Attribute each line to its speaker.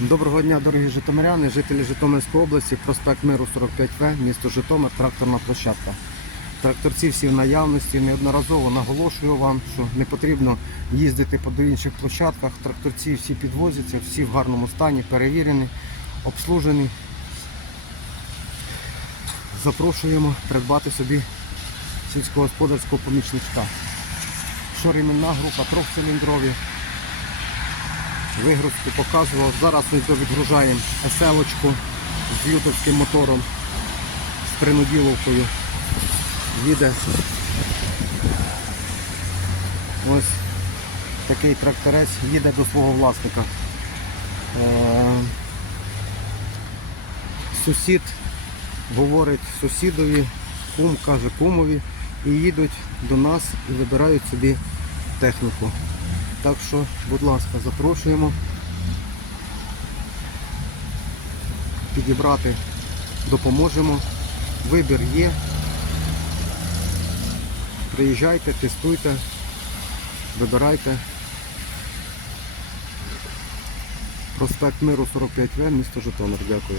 Speaker 1: Доброго дня, дорогі житомиряни, жителі Житомирської області, проспект Миру 45В, місто Житомир, тракторна площадка. Тракторці всі в наявності. Неодноразово наголошую вам, що не потрібно їздити по інших площадках. Тракторці всі підвозяться, всі в гарному стані, перевірені, обслужені. Запрошуємо придбати собі сільськогосподарського помічничка. Шоремінна група, трьохциліндрові. Вигрузки показував. Зараз ми відгружаємо еселочку з ютовським мотором, з принуділовкою. Їде. Ось такий тракторець їде до свого власника. Е, Сусід говорить сусідові, кум каже кумові і їдуть до нас і вибирають собі техніку. Так що, будь ласка, запрошуємо підібрати, допоможемо. Вибір є. Приїжджайте, тестуйте, вибирайте. Проспект Миру 45В, місто Житомир. Дякую.